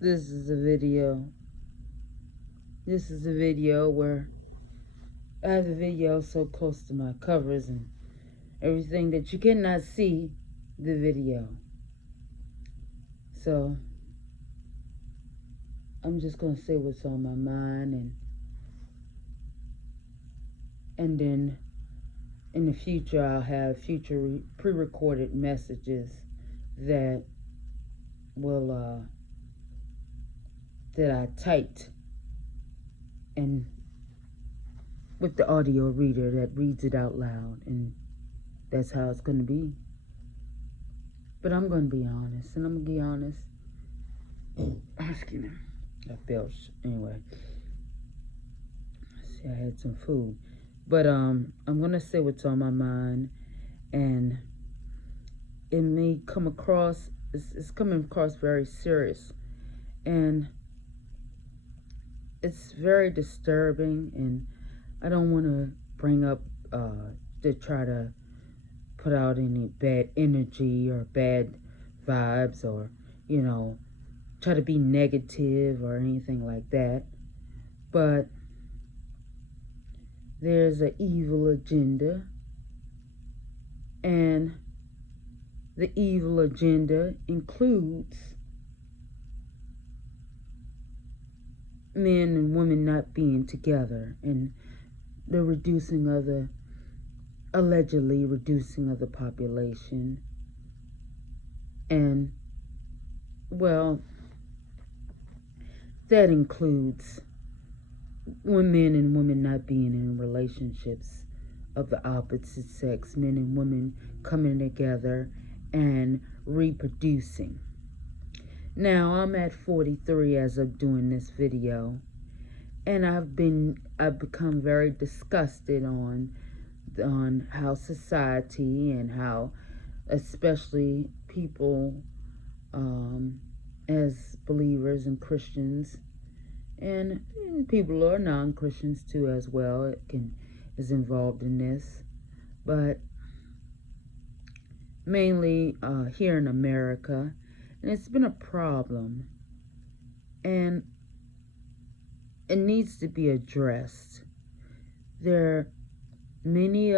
This is a video. This is a video where I have the video so close to my covers and everything that you cannot see the video. So I'm just gonna say what's on my mind, and then in the future I'll have future pre-recorded messages that will that I typed and with the audio reader that reads it out loud, and that's how it's going to be. But I'm going to be honest, and I'm going to be honest. Excuse me. I belched. Anyway. See, I had some food. But I'm going to say what's on my mind, and it may come across, it's coming across very serious. And it's very disturbing, and I don't want to bring up to try to put out any bad energy or bad vibes, or try to be negative or anything like that. But there's an evil agenda, and the evil agenda includes men and women not being together, and the allegedly reducing of the population. And well, that includes men and women not being in relationships of the opposite sex, men and women coming together and reproducing. Now, I'm at 43 as of doing this video, and I've become very disgusted on how society and how especially people as believers and Christians, and people who are non-Christians too as well is involved in this, but mainly here in America. And it's been a problem, and it needs to be addressed. There are many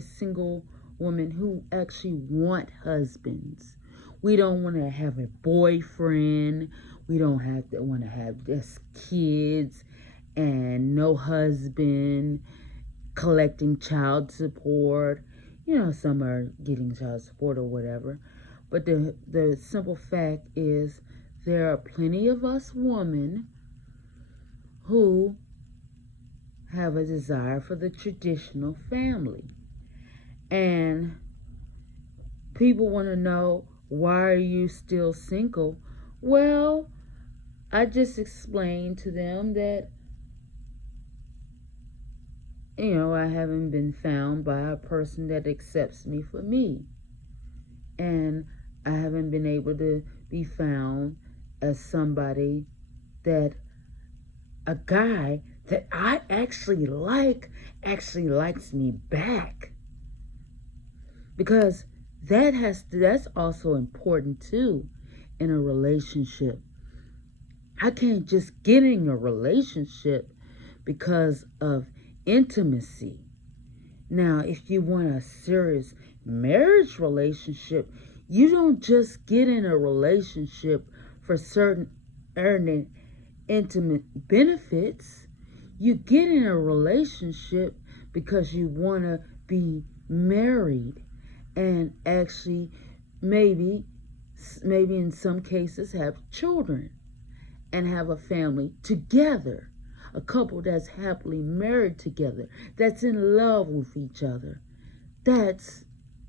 single women who actually want husbands. We don't want to have a boyfriend. We don't want to have just kids and no husband, collecting child support. Some are getting child support or whatever. But the simple fact is there are plenty of us women who have a desire for the traditional family. And people want to know, why are you still single? Well, I just explained to them that, I haven't been found by a person that accepts me for me. And I haven't been able to be found as somebody a guy that I actually likes me back. Because that's also important too in a relationship. I can't just get in a relationship because of intimacy. Now, if you want a serious marriage relationship, you don't just get in a relationship for certain earning intimate benefits. You get in a relationship because you want to be married and actually maybe in some cases have children and have a family together. A couple that's happily married together, that's in love with each other. That's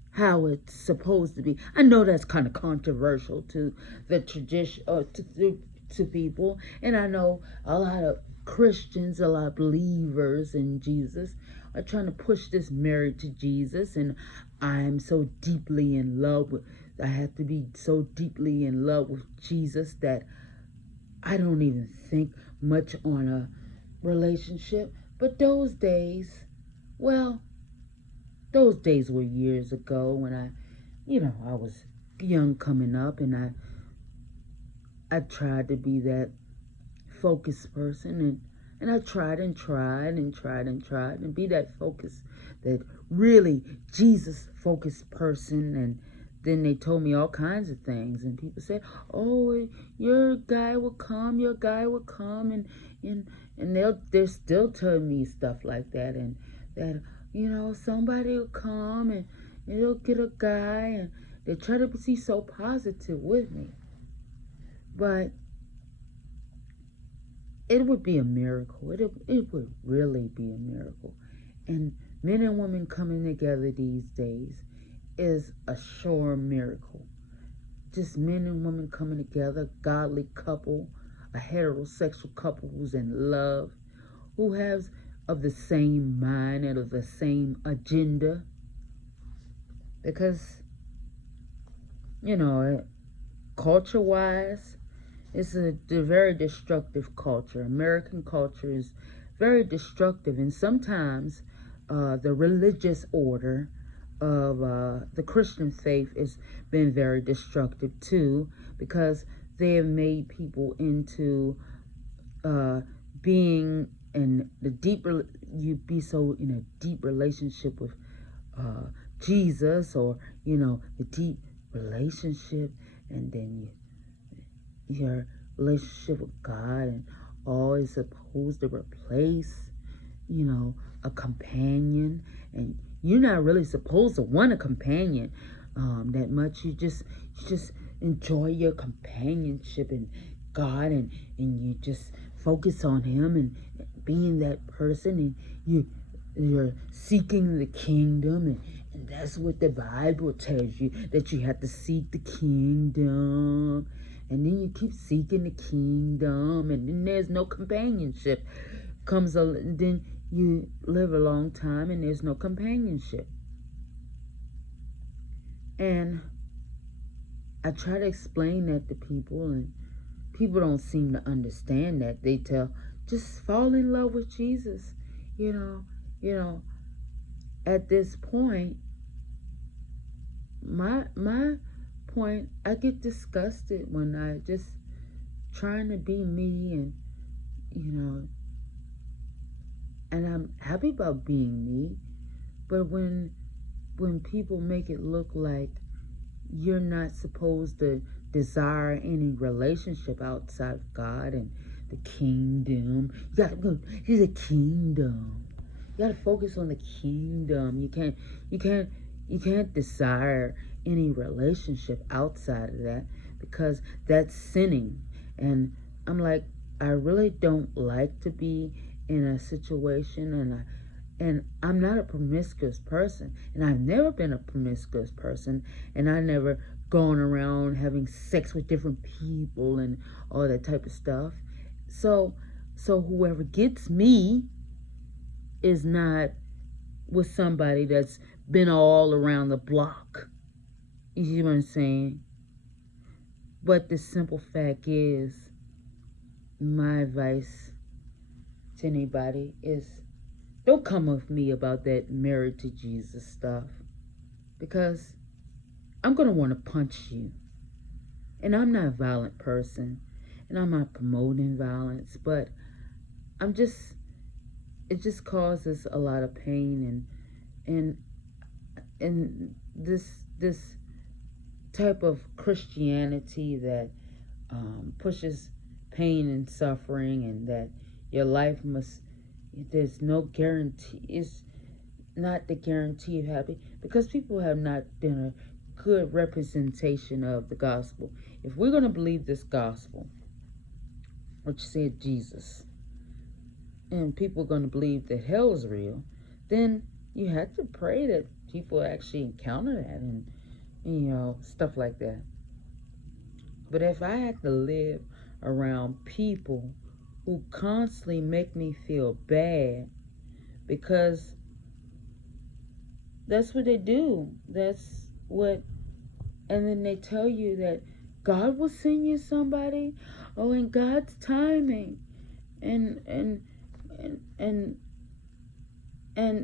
how it's supposed to be. I know that's kind of controversial to the tradition, or to people, and I know a lot of Christians, a lot of believers in Jesus are trying to push this married to Jesus, and I'm so deeply in love with, I have to be so deeply in love with Jesus that I don't even think much on a relationship. But those days were years ago when I was young coming up, and I tried to be that focused person, and I tried and tried and tried and tried and be that focused, that really Jesus focused person. And then they told me all kinds of things, and people said, "Oh, your guy will come, your guy will come," and they're still telling me stuff like that, and that somebody will come and they'll get a guy, and they try to be so positive with me, but it would be a miracle. It would really be a miracle. And men and women coming together these days is a sure miracle. Just men and women coming together, godly couple, a heterosexual couple who's in love, who has of the same mind and of the same agenda. Because, culture-wise, it's a very destructive culture. American culture is very destructive, and sometimes the religious order of the Christian faith has been very destructive too, because they have made people into being in the deeper. You be so in a deep relationship with Jesus, or a deep relationship, and then your relationship with God and all is supposed to replace, a companion. And you're not really supposed to want a companion that much. You just enjoy your companionship and God, and you just focus on Him and being that person, and you're seeking the kingdom, and that's what the Bible tells you, that you have to seek the kingdom. And then you keep seeking the kingdom, and then there's no companionship. Then you live a long time, and there's no companionship. And I try to explain that to people, and people don't seem to understand that. They just fall in love with Jesus. At this point, my point, I get disgusted when I just trying to be me, and and I'm happy about being me, but when people make it look like you're not supposed to desire any relationship outside of God and the kingdom, you gotta go to the kingdom. You gotta focus on the kingdom. You can't desire any relationship outside of that, because that's sinning. And I'm like, I really don't like to be in a situation, and I'm not a promiscuous person, and I've never been a promiscuous person, and I never gone around having sex with different people and all that type of stuff. So whoever gets me is not with somebody that's been all around the block. You see what I'm saying? But the simple fact is, my advice to anybody is, don't come with me about that married to Jesus stuff, because I'm going to want to punch you. And I'm not a violent person, and I'm not promoting violence, but it just causes a lot of pain, and this type of Christianity that pushes pain and suffering, and that your life there's no guarantee. It's not the guarantee of happy, because people have not done a good representation of the gospel. If we're going to believe this gospel, which said Jesus, and people are going to believe that hell is real, then you have to pray that people actually encounter that, and stuff like that. But if I had to live around people who constantly make me feel bad, because that's what they do. And then they tell you that God will send you somebody, in God's timing. And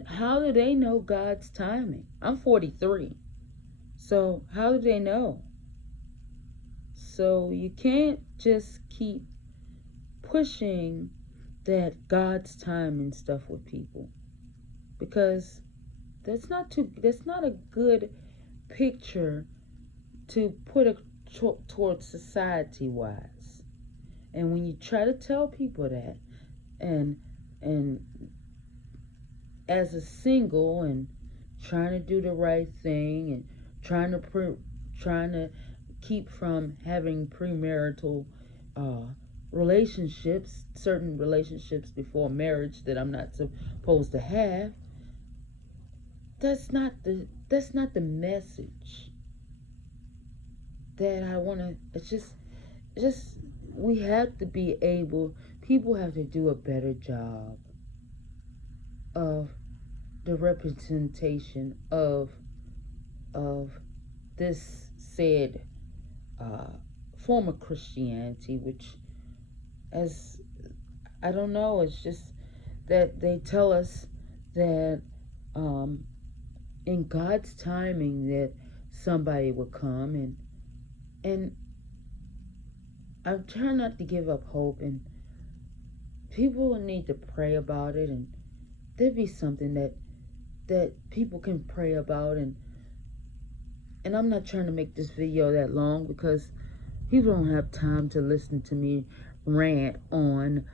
how do they know God's timing? I'm 43. So how do they know? So you can't just keep pushing that God's time and stuff with people, because that's not a good picture to put towards society wise. And when you try to tell people that, and and as a single and trying to do the right thing and trying to keep from having premarital uh, relationships, certain relationships before marriage that I'm not supposed to have. That's not the message that I want to. It's just we have to be able. People have to do a better job of the representation of this said uh, form of Christianity, which, as I don't know, it's just that they tell us that um, in God's timing that somebody will come, and I'm trying not to give up hope, and people will need to pray about it, and there'd be something that people can pray about, and I'm not trying to make this video that long because people don't have time to listen to me rant on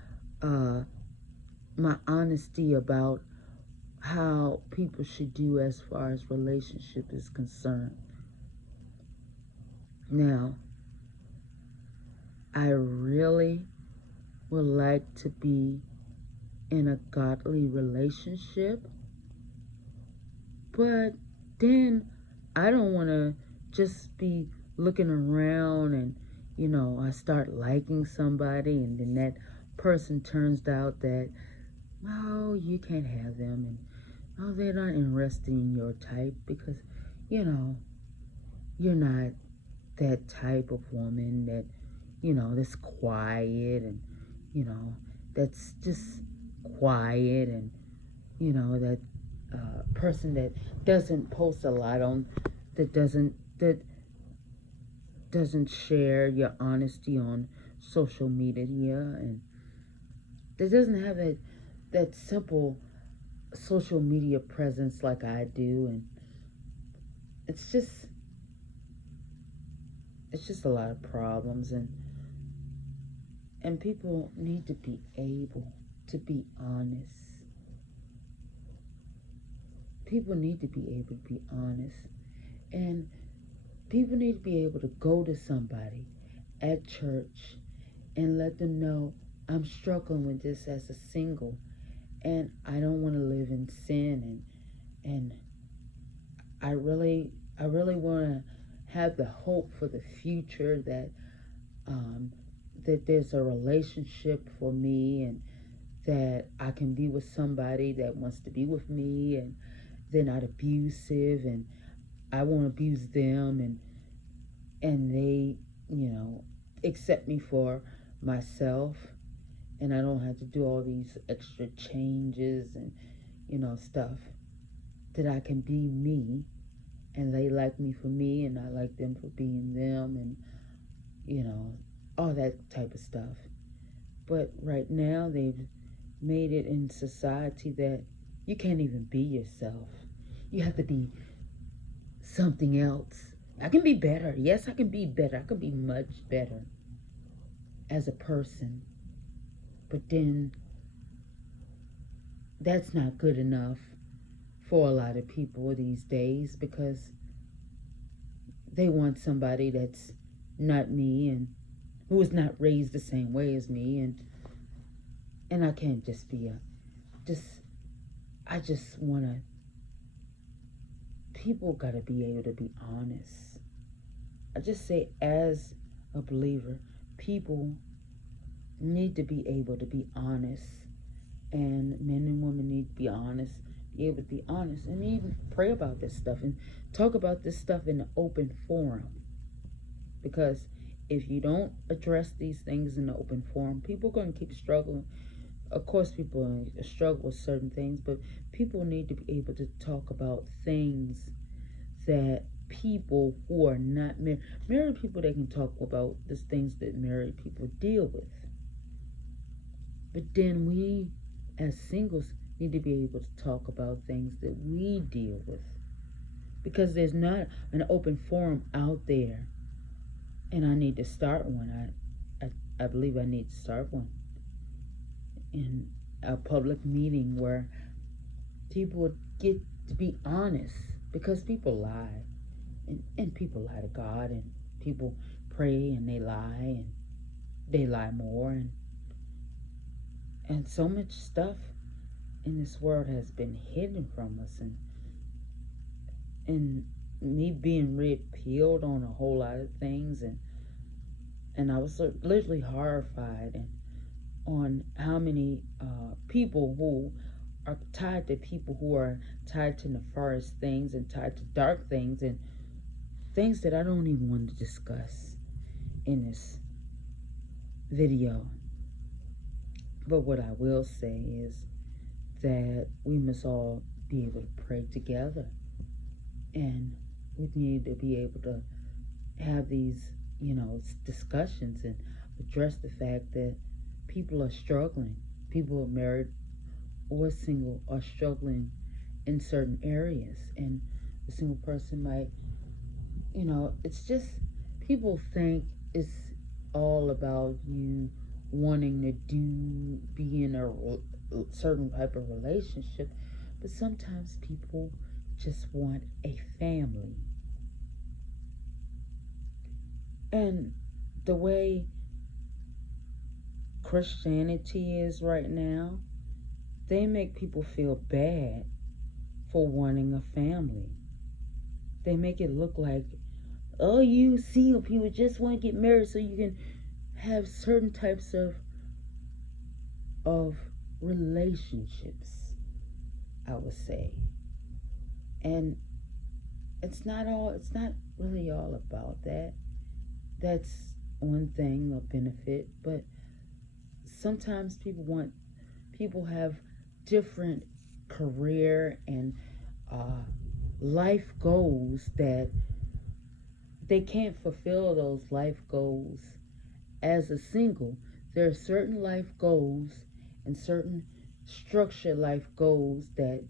my honesty about how people should do as far as relationship is concerned. Now, I really would like to be in a godly relationship, but then I don't want to just be looking around and, I start liking somebody and then that person turns out that, well, you can't have them, and oh, they're not interested in your type because, you're not that type of woman that, that's quiet and, that's just quiet and, that person that doesn't post a lot on, that doesn't share your honesty on social media, and that doesn't have that simple social media presence like I do, and it's just a lot of problems, and people need to be able to be honest. People need to be able to be honest, and people need to be able to go to somebody at church and let them know I'm struggling with this as a single, and I don't want to live in sin, and I really want to have the hope for the future that that there's a relationship for me, and that I can be with somebody that wants to be with me, and they're not abusive, and I won't abuse them, and they, accept me for myself, and I don't have to do all these extra changes and, stuff, that I can be me, and they like me for me, and I like them for being them, and, all that type of stuff. But right now, they've made it in society that you can't even be yourself. You have to be something else. I can be better. Yes, I can be better. I can be much better as a person. But then that's not good enough for a lot of people these days, because they want somebody that's not me and who was not raised the same way as me, and I can't just be I just want to, people got to be able to be honest. I just say, as a believer, people need to be able to be honest, and men and women need to be honest, be able to be honest, and even pray about this stuff and talk about this stuff in an open forum. Because if you don't address these things in the open forum, people are going to keep struggling. Of course, people struggle with certain things, but people need to be able to talk about things that people who are not married. Married people, they can talk about the things that married people deal with. But then we, as singles, need to be able to talk about things that we deal with. Because there's not an open forum out there. And I need to start one. I believe I need to start one. In a public meeting where people get to be honest. Because people lie. And people lie to God. And people pray and they lie. And they lie more. And so much stuff in this world has been hidden from us. And me being red pilled on a whole lot of things. And I was literally horrified and on how many people who are tied to people who are tied to nefarious things and tied to dark things and things that I don't even want to discuss in this video. But what I will say is that we must all be able to pray together. And we need to be able to have these, discussions and address the fact that people are struggling. People are married or single are struggling in certain areas. And a single person might, it's just people think it's all about you wanting to be in a certain type of relationship. But sometimes people just want a family. And the way Christianity is right now, they make people feel bad for wanting a family. They make it look like, oh, you single people just want to get married so you can have certain types of relationships, I would say. And it's not really all about that. That's one thing, a benefit, but sometimes people have different career and life goals that they can't fulfill those life goals as a single. There are certain life goals and certain structured life goals that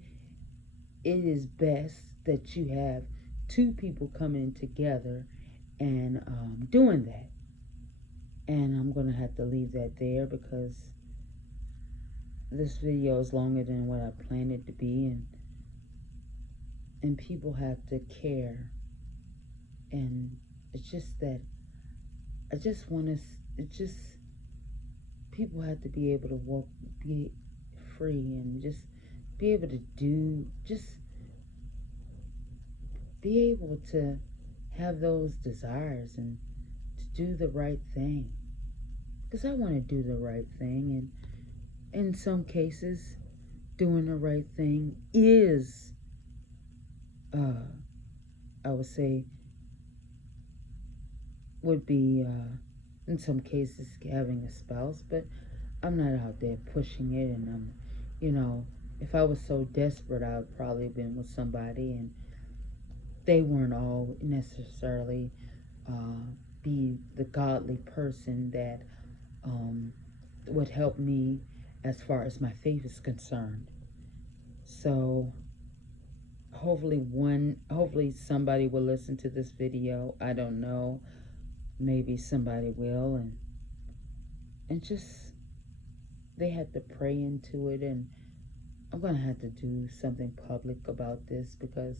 it is best that you have two people coming together and doing that. And I'm going to have to leave that there because this video is longer than what I planned it to be, and people have to care. And it's just that I just want to, people have to be able to be free and just be able to be able to have those desires and to do the right thing. Because I want to do the right thing, and in some cases, doing the right thing is, I would say, would be, in some cases, having a spouse. But I'm not out there pushing it, and if I was so desperate, I would probably been with somebody, and they weren't all necessarily be the godly person that would help me as far as my faith is concerned. So hopefully somebody will listen to this video. I don't know, maybe somebody will, and just they have to pray into it. And I'm gonna have to do something public about this because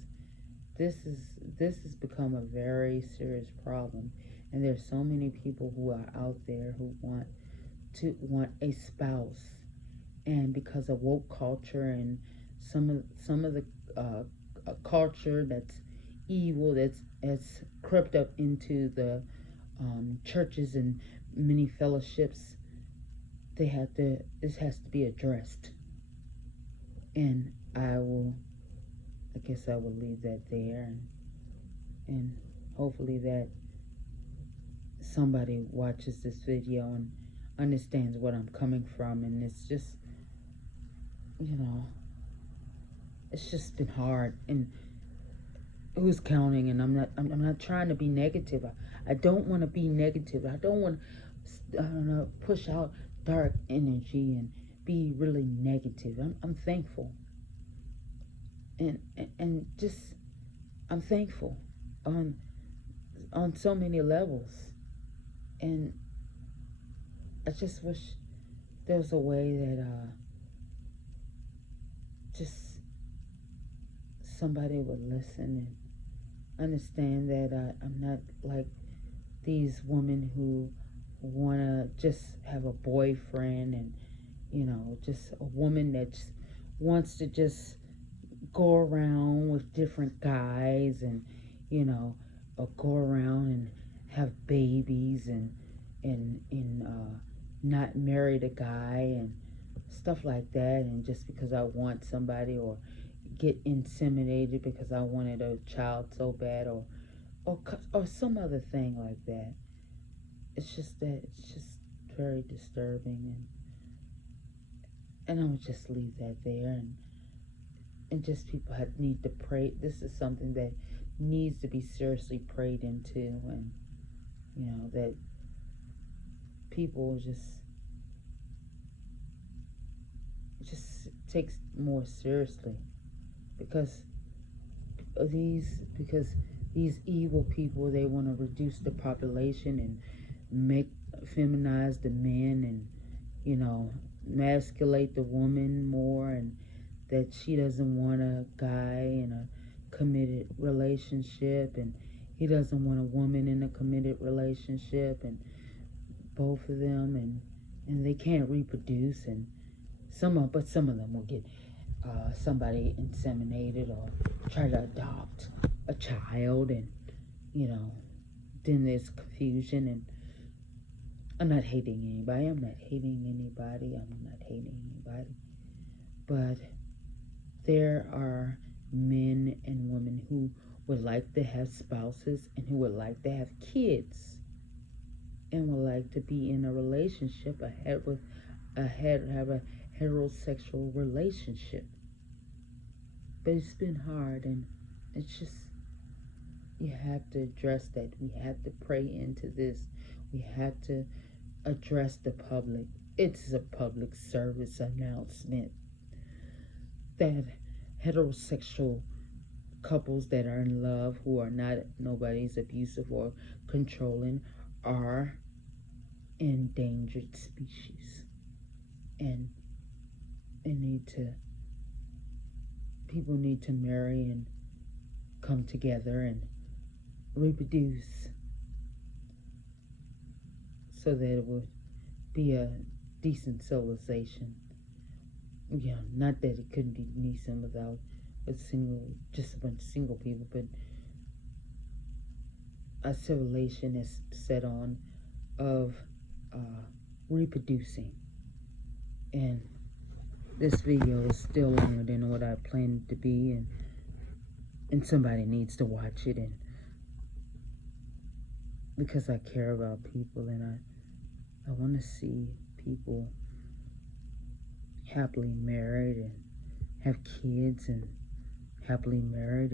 this has become a very serious problem, and there's so many people who are out there who want a spouse, and because of woke culture and some of the culture that's evil that's crept up into the churches and many fellowships, this has to be addressed. And I guess I will leave that there, and hopefully that somebody watches this video and understands what I'm coming from. And it's just, it's just been hard. And who's counting, and I'm not trying to be negative. I don't want to be negative. I don't want to, I don't know, push out dark energy and be really negative. I'm thankful, and just I'm thankful on so many levels, and I just wish there was a way that just somebody would listen and understand that I'm not like these women who want to just have a boyfriend, and just a woman that just wants to just go around with different guys, and you know or go around and have babies, and not marry the guy and stuff like that, and just because I want somebody, or get inseminated because I wanted a child so bad, or some other thing like that. It's just very disturbing, and I would just leave that there, and just people need to pray. This is something that needs to be seriously prayed into, and that people just takes more seriously, because these evil people, they want to reduce the population and make feminize the men, and masculate the woman more, and that she doesn't want a guy in a committed relationship, and he doesn't want a woman in a committed relationship, and both of them, and they can't reproduce, and some of them will get somebody inseminated or try to adopt a child, and then there's confusion. And I'm not hating anybody. But there are men and women who would like to have spouses, and who would like to have kids, and would like to be in a relationship, have a heterosexual relationship. But it's been hard, and it's just, you have to address that. We have to pray into this. We have to address the public. It's a public service announcement that heterosexual couples that are in love, who are not nobody's abusive or controlling, are endangered species, and people need to marry and come together and reproduce, so that it would be a decent civilization. Not that it couldn't be decent without just a bunch of single people, but a civilization is set on of reproducing. And this video is still longer than what I planned it to be, and somebody needs to watch it, and because I care about people, and I want to see people happily married and have kids, and happily married,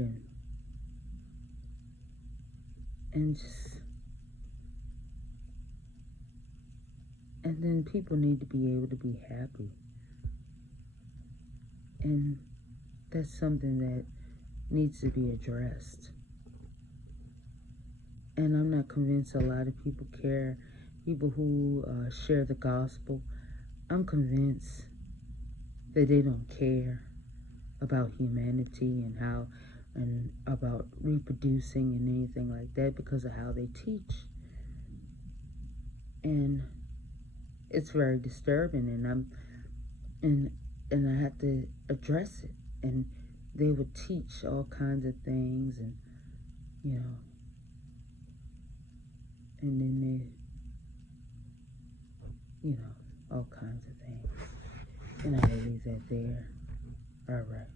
and just, and then people need to be able to be happy, and that's something that needs to be addressed. And I'm not convinced a lot of people care. People who share the gospel, I'm convinced that they don't care about humanity and about reproducing and anything like that, because of how they teach. And it's very disturbing, and I have to address it. And they would teach all kinds of things, and and then they, all kinds of things. And I will leave that there. All right.